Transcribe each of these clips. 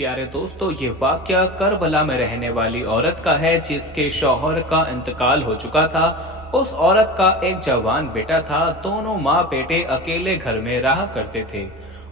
प्यारे दोस्तों, ये वाकया करबला में रहने वाली औरत का है जिसके शौहर का इंतकाल हो चुका था। उस औरत का एक जवान बेटा था। दोनों माँ बेटे अकेले घर में रहा करते थे।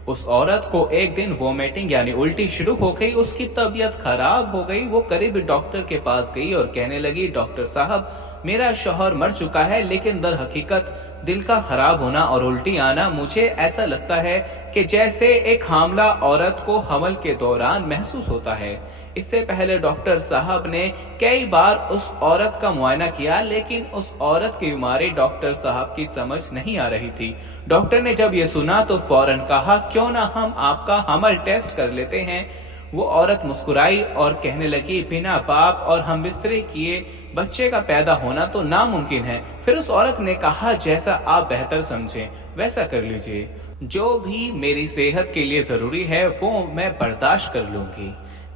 उस औरत को एक दिन वोमिटिंग यानी उल्टी शुरू हो गई। उसकी तबीयत खराब हो गई। वो करीब डॉक्टर के पास गई और कहने लगी, डॉक्टर साहब, मेरा शौहर मर चुका है, लेकिन दर हकीकत दिल का खराब होना और उल्टी आना मुझे ऐसा लगता है कि जैसे एक हामला औरत को हमल के दौरान महसूस होता है। इससे पहले डॉक्टर साहब ने कई बार उस औरत का मुआयना किया, लेकिन उस औरत की बीमारी डॉक्टर साहब की समझ नहीं आ रही थी। डॉक्टर ने जब ये सुना तो फौरन कहा, क्यों ना हम आपका हमल टेस्ट कर लेते हैं। वो औरत मुस्कुराई और कहने लगी, बिना बाप और हम बिस्तरे किए बच्चे का पैदा होना तो नामुमकिन है। फिर उस औरत ने कहा, जैसा आप बेहतर समझें वैसा कर लीजिए। जो भी मेरी सेहत के लिए जरूरी है वो मैं बर्दाश्त कर लूंगी।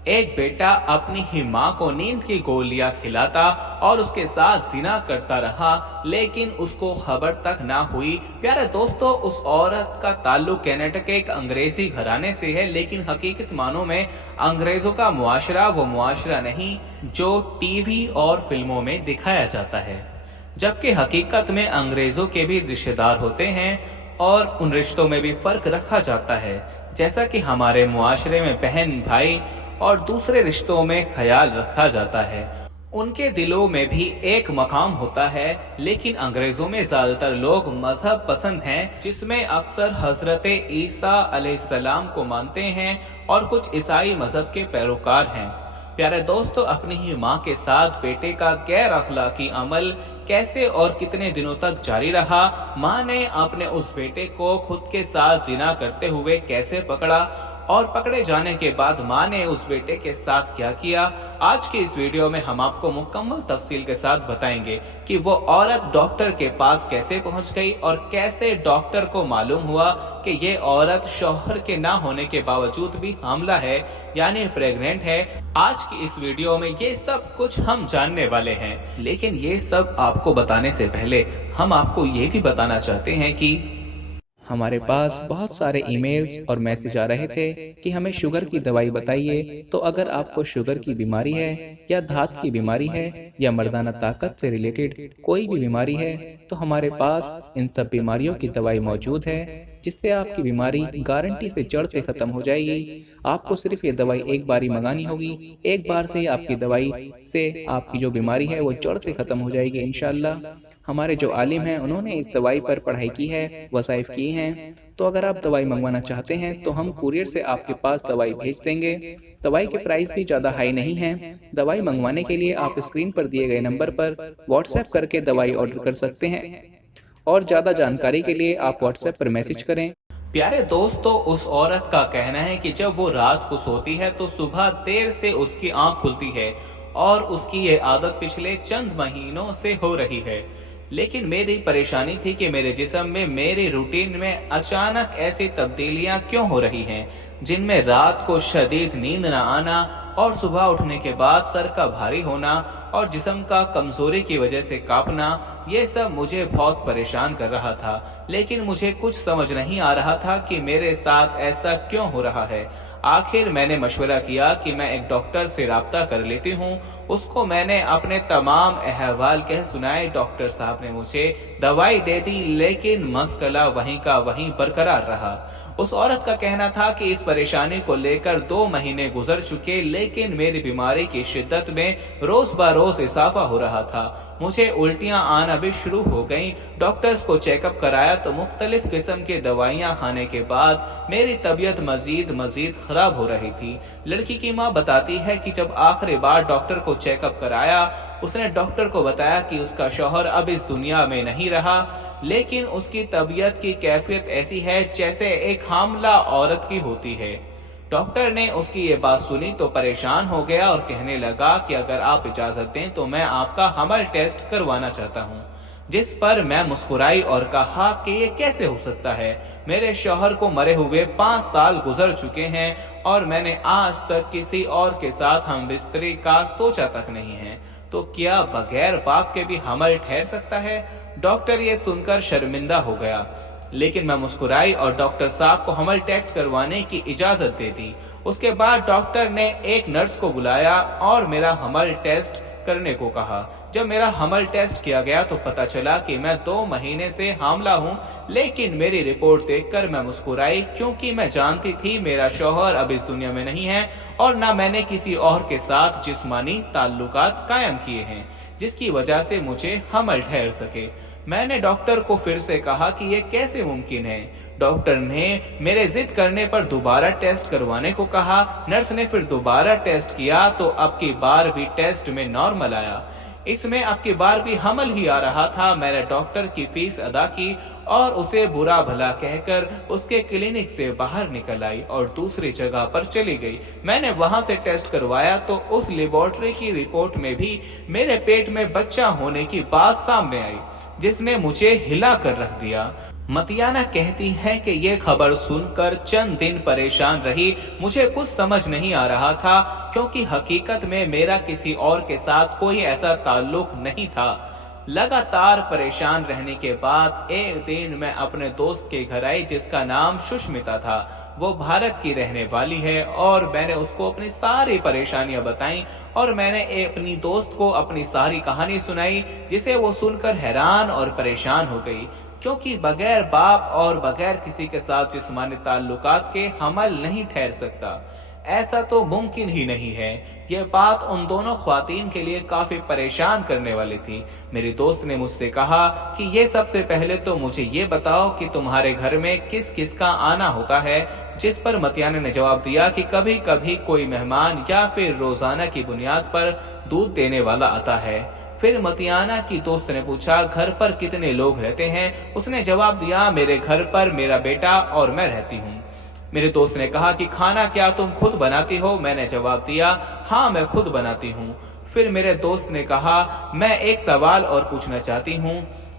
एक बेटा अपनी ही माँ को नींद की गोलियां खिलाता और उसके साथ जिना करता रहा, लेकिन उसको खबर तक ना हुई। प्यारे दोस्तों, उस औरत का ताल्लुक कनाडा के एक अंग्रेजी घराने से है, लेकिन हकीकत मानों में अंग्रेजों का मुआशरा वो मुआशरा नहीं जो टीवी और फिल्मों में दिखाया जाता है। जबकि हकीकत में अंग्रेजों के भी रिश्तेदार होते हैं और उन रिश्तों में भी फर्क रखा जाता है। जैसा कि हमारे मुआशरे में बहन भाई और दूसरे रिश्तों में ख्याल रखा जाता है, उनके दिलों में भी एक मकाम होता है। लेकिन अंग्रेजों में ज्यादातर लोग मजहब पसंद हैं, जिसमें अक्सर हजरत ईसा अलैहिस्सलाम को मानते हैं और कुछ ईसाई मजहब के पैरोकार हैं। प्यारे दोस्तों, अपनी ही माँ के साथ बेटे का गैर अखलाकी अमल कैसे और कितने दिनों तक जारी रहा, माँ ने अपने उस बेटे को खुद के साथ जिना करते हुए कैसे पकड़ा और पकड़े जाने के बाद माँ ने उस बेटे के साथ क्या किया, आज की इस वीडियो में हम आपको मुकम्मल तफसील के साथ बताएंगे कि वो औरत डॉक्टर के पास कैसे पहुंच गई और कैसे डॉक्टर को मालूम हुआ कि ये औरत शौहर के ना होने के बावजूद भी हामला है यानी प्रेग्नेंट है। आज की इस वीडियो में ये सब कुछ हम जानने वाले हैं, लेकिन ये सब आपको बताने से पहले हम आपको ये भी बताना चाहते हैं कि हमारे पास बहुत सारे ईमेल्स और मैसेज आ रहे थे कि हमें शुगर की दवाई बताइए। तो अगर आपको शुगर की बीमारी है या धात की बीमारी है या मर्दाना ताकत से रिलेटेड कोई भी बीमारी है, तो हमारे पास इन सब बीमारियों की दवाई मौजूद है, जिससे आपकी बीमारी गारंटी से जड़ से खत्म हो जाएगी। आपको सिर्फ ये दवाई एक बार ही मंगानी होगी। एक बार से ही आपकी दवाई से आपकी जो बीमारी है वो जड़ से खत्म हो जाएगी इंशाल्लाह। हमारे जो आलिम हैं उन्होंने इस दवाई पर पढ़ाई की है, वसाइफ की हैं। तो अगर आप दवाई मंगवाना चाहते हैं तो हम कुरियर से आपके पास दवाई भेज देंगे। दवाई के प्राइस भी ज़्यादा हाई नहीं है। दवाई मंगवाने के लिए आप स्क्रीन पर दिए गए नंबर पर व्हाट्सएप करके दवाई ऑर्डर कर सकते हैं और ज़्यादा जानकारी के लिए आप व्हाट्सएप पर मैसेज करें। प्यारे दोस्तों, उस औरत का कहना है कि जब वो रात को सोती है तो सुबह देर से उसकी आंख खुलती है और उसकी ये आदत पिछले चंद महीनों से हो रही है। लेकिन मेरी परेशानी थी कि मेरे जिस्म में, मेरे रूटीन में अचानक ऐसी तब्दीलियां क्यों हो रही हैं, जिनमें रात को शदीद नींद न आना और सुबह उठने के बाद सर का भारी होना और जिस्म का कमजोरी की वजह से कांपना, ये सब मुझे बहुत परेशान कर रहा था। लेकिन मुझे कुछ समझ नहीं आ रहा था कि मेरे साथ ऐसा क्यों हो रहा है। आखिर मैंने मशवरा किया कि मैं एक डॉक्टर से राब्ता कर लेती हूँ। उसको मैंने अपने तमाम अहवाल कह सुनाए। डॉक्टर साहब ने मुझे दवाई दे दी, लेकिन मसला वहीं का वहीं बरकरार रहा। उस औरत का कहना था कि इस परेशानी को लेकर 2 महीने गुजर चुके, लेकिन मेरी बीमारी की शिद्दत में रोज बरोज इजाफा हो रहा था। मुझे उल्टियां आना भी शुरू हो गईं। डॉक्टर्स को चेकअप कराया तो मुख्तलिफ किस्म की दवाइयां खाने के बाद मेरी तबीयत मजीद खराब हो रही थी। लड़की की माँ बताती है कि जब आखिरी बार डॉक्टर को चेकअप कराया, उसने डॉक्टर को बताया कि उसका शौहर अब इस दुनिया में नहीं रहा, लेकिन उसकी तबीयत की कैफियत ऐसी है जैसे एक हामला औरत की होती है। डॉक्टर ने उसकी ये बात सुनी तो परेशान हो गया और कहने लगा कि अगर आप इजाजत दें तो मैं आपका हमल टेस्ट करवाना चाहता हूँ। जिस पर मैं मुस्कुराई और कहा कि ये कैसे हो सकता है, मेरे शौहर को मरे हुए 5 साल गुजर चुके हैं और मैंने आज तक किसी और के साथ हम बिस्तरी का सोचा तक नहीं है, तो क्या बगैर बाप के भी हमल ठहर सकता है। डॉक्टर ये सुनकर शर्मिंदा हो गया। लेकिन मैं मुस्कुराई और डॉक्टर साहब को हमल टेस्ट करवाने की इजाजत दे दी। उसके बाद डॉक्टर ने एक नर्स को बुलाया और मेरा हमल टेस्ट करने को कहा। जब मेरा हमल टेस्ट किया गया तो पता चला कि मैं 2 महीने से हामला हूँ, लेकिन मेरी रिपोर्ट देखकर मैं मुस्कुराई, क्योंकि मैं जानती थी मेरा शौहर अब इस दुनिया में नहीं है और ना मैंने किसी और के साथ जिस्मानी ताल्लुकात कायम किए हैं जिसकी वजह से मुझे हमल ठहर सके। मैंने डॉक्टर को फिर से कहा कि ये कैसे मुमकिन है। डॉक्टर ने मेरे जिद करने पर दोबारा टेस्ट करवाने को कहा। नर्स ने फिर दोबारा टेस्ट किया तो अब की बार भी टेस्ट में नॉर्मल आया। इसमें अब की बार भी हमल ही आ रहा था। मैंने डॉक्टर की फीस अदा की और उसे बुरा भला कहकर उसके क्लिनिक से बाहर निकल आई और दूसरी जगह पर चली गई। मैंने वहां से टेस्ट करवाया तो उस लेबोरेटरी की रिपोर्ट में भी मेरे पेट में बच्चा होने की बात सामने आई, जिसने मुझे हिला कर रख दिया। मतियाना कहती है कि ये खबर सुनकर चंद दिन परेशान रही। मुझे कुछ समझ नहीं आ रहा था, क्योंकि हकीकत में मेरा किसी और के साथ कोई ऐसा ताल्लुक नहीं था। लगातार परेशान रहने के बाद एक दिन मैं अपने दोस्त के घर आई, जिसका नाम सुष्मिता था। वो भारत की रहने वाली है और मैंने उसको अपनी सारी परेशानियां बताई और मैंने अपनी दोस्त को अपनी सारी कहानी सुनाई, जिसे वो सुनकर हैरान और परेशान हो गई, क्योंकि बगैर बाप और बगैर किसी के साथ जिस्मानी ताल्लुकात के हमल नहीं ठहर सकता। ऐसा तो मुमकिन ही नहीं है। यह बात उन दोनों ख्वातीन के लिए काफी परेशान करने वाली थी। मेरी दोस्त ने मुझसे कहा कि ये सबसे पहले तो मुझे ये बताओ कि तुम्हारे घर में किस किस का आना होता है। जिस पर मतियाना ने जवाब दिया कि कभी कभी कोई मेहमान या फिर रोजाना की बुनियाद पर दूध देने वाला आता है। फिर मतियाना की दोस्त ने पूछा, घर पर कितने लोग रहते हैं? उसने जवाब दिया, मेरे घर पर मेरा बेटा और मैं रहती हूँ। मेरे दोस्त ने कहा कि खाना क्या तुम खुद बनाती हो? मैंने जवाब दिया, हाँ मैं खुद बनाती हूँ। फिर मेरे दोस्त ने कहा, मैं एक सवाल और पूछना चाहती हूँ।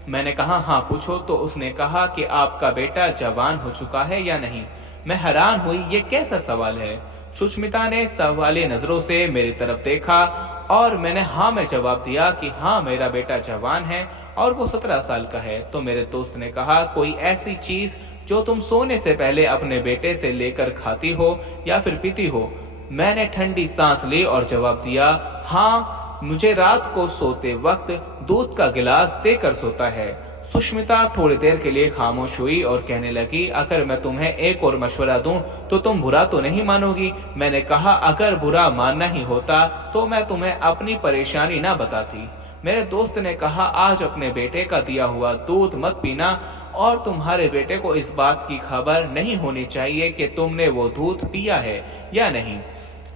मैंने कहा, हाँ पूछो। तो उसने कहा कि आपका बेटा जवान हो चुका है या नहीं? मैं हैरान हुई, ये कैसा सवाल है? सुष्मिता ने सवाली नजरों से मेरी तरफ देखा और मैंने हाँ में जवाब दिया कि हाँ मेरा बेटा जवान है और वो 17 साल का है। तो मेरे दोस्त ने कहा, कोई ऐसी चीज जो तुम सोने से पहले अपने बेटे से लेकर खाती हो या फिर पीती हो? मैंने ठंडी सांस ली और जवाब दिया, हाँ मुझे रात को सोते वक्त दूध का गिलास देकर सोता है। सुष्मिता थोड़ी देर के लिए खामोश हुई और कहने लगी, अगर मैं तुम्हें एक और मशवरा दूं तो तुम बुरा तो नहीं मानोगी? मैंने कहा, अगर बुरा मानना ही होता तो मैं तुम्हें अपनी परेशानी ना बताती। मेरे दोस्त ने कहा, आज अपने बेटे का दिया हुआ दूध मत पीना और तुम्हारे बेटे को इस बात की खबर नहीं होनी चाहिए कि तुमने वो दूध पिया है या नहीं।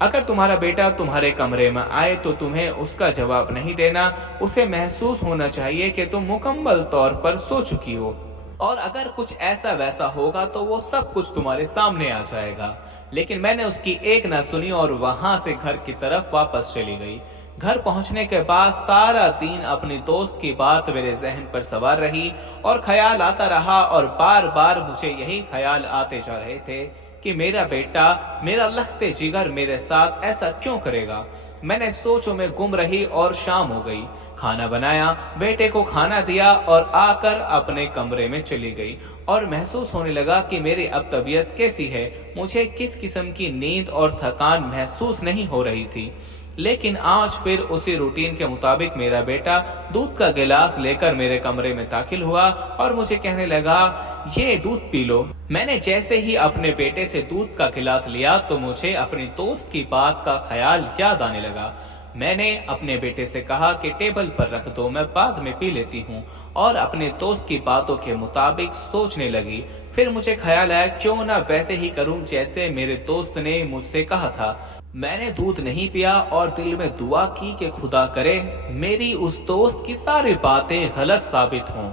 अगर तुम्हारा बेटा तुम्हारे कमरे में आए तो तुम्हें उसका जवाब नहीं देना। उसे महसूस होना चाहिए कि तुम मुकम्मल तौर पर सो चुकी हो, और अगर कुछ ऐसा वैसा होगा तो वो सब कुछ तुम्हारे सामने आ जाएगा। लेकिन मैंने उसकी एक ना सुनी और वहां से घर की तरफ वापस चली गई। घर पहुंचने के बाद सारा दिन अपनी दोस्त की बात मेरे जहन पर सवार रही और ख्याल आता रहा, और बार बार मुझे यही ख्याल आते जा रहे थे कि मेरा बेटा, मेरा लखते जिगर मेरे साथ ऐसा क्यों करेगा। मैंने सोचों में गुम रही और शाम हो गई। खाना बनाया, बेटे को खाना दिया और आकर अपने कमरे में चली गई और महसूस होने लगा कि मेरी अब तबीयत कैसी है। मुझे किस किस्म की नींद और थकान महसूस नहीं हो रही थी। लेकिन आज फिर उसी रूटीन के मुताबिक मेरा बेटा दूध का गिलास लेकर मेरे कमरे में दाखिल हुआ और मुझे कहने लगा, ये दूध पी लो। मैंने जैसे ही अपने बेटे से दूध का गिलास लिया तो मुझे अपनी दोस्त की बात का ख्याल याद आने लगा। मैंने अपने बेटे से कहा कि टेबल पर रख दो, मैं बाद में पी लेती हूँ, और अपने दोस्त की बातों के मुताबिक सोचने लगी। फिर मुझे ख्याल आया, क्यों ना वैसे ही करूं जैसे मेरे दोस्त ने मुझसे कहा था। मैंने दूध नहीं पिया और दिल में दुआ की कि खुदा करे मेरी उस दोस्त की सारी बातें गलत साबित हों।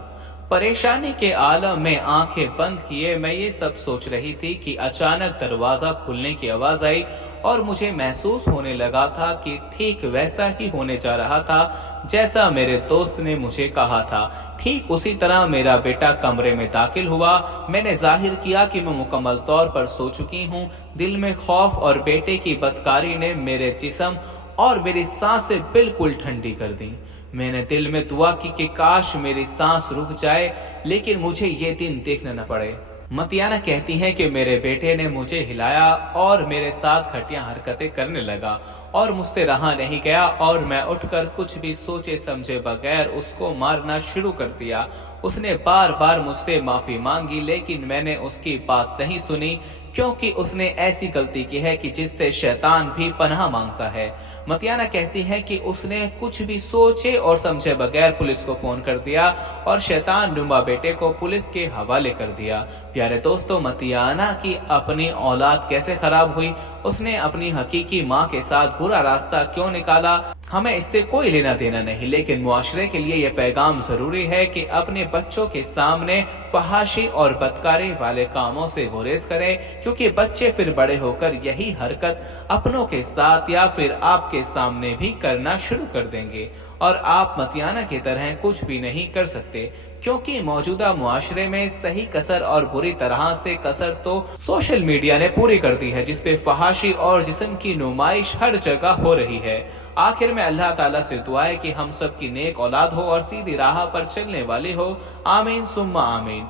परेशानी के आलम में आंखें बंद किए मैं ये सब सोच रही थी कि अचानक दरवाजा खुलने की आवाज आई और मुझे महसूस होने लगा था कि ठीक वैसा ही होने जा रहा था जैसा मेरे दोस्त ने मुझे कहा था। ठीक उसी तरह मेरा बेटा कमरे में दाखिल हुआ। मैंने जाहिर किया कि मैं मुकम्मल तौर पर सो चुकी हूँ। दिल में खौफ और बेटे की बदकारी ने मेरे जिस्म और मेरी सांसें बिल्कुल ठंडी कर दी। میں نے دل میں دعا کی کہ کاش میری سانس رک جائے لیکن مجھے یہ دن دیکھنا نہ پڑے۔ متیانہ کہتی ہیں کہ میرے بیٹے نے مجھے ہلایا اور میرے ساتھ گھٹیا حرکتیں کرنے لگا اور مجھ سے رہا نہیں گیا اور میں اٹھ کر کچھ بھی سوچے سمجھے بغیر اس کو مارنا شروع کر دیا۔ اس نے بار بار مجھ سے معافی مانگی لیکن میں نے اس کی بات نہیں سنی کیونکہ اس نے ایسی غلطی کی ہے کہ جس سے شیطان بھی پناہ مانگتا ہے۔ متیانہ کہتی ہے کہ اس نے کچھ بھی سوچے اور سمجھے بغیر پولیس کو فون کر دیا اور شیطان نما بیٹے کو پولیس کے حوالے کر دیا۔ پیارے دوستو، متیانہ کی اپنی اولاد کیسے خراب ہوئی، اس نے اپنی حقیقی ماں کے ساتھ برا راستہ کیوں نکالا، ہمیں اس سے کوئی لینا دینا نہیں، لیکن معاشرے کے لیے یہ پیغام ضروری ہے کہ اپنے بچوں کے سامنے فحاشی اور بدکاری والے کاموں سے گریز کریں، کیونکہ بچے پھر بڑے ہو کر یہی حرکت اپنوں کے ساتھ یا پھر آپ کے سامنے بھی کرنا شروع کر دیں گے اور آپ متیانہ کی طرح کچھ بھی نہیں کر سکتے، کیونکہ موجودہ معاشرے میں صحیح کسر اور بری طرح سے کسر تو سوشل میڈیا نے پوری کر دی ہے، جس پہ فحاشی اور جسم کی نمائش ہر جگہ ہو رہی ہے۔ آخر میں اللہ تعالیٰ سے دعا ہے کہ ہم سب کی نیک اولاد ہو اور سیدھی راہ پر چلنے والی ہو۔ آمین ثم آمین۔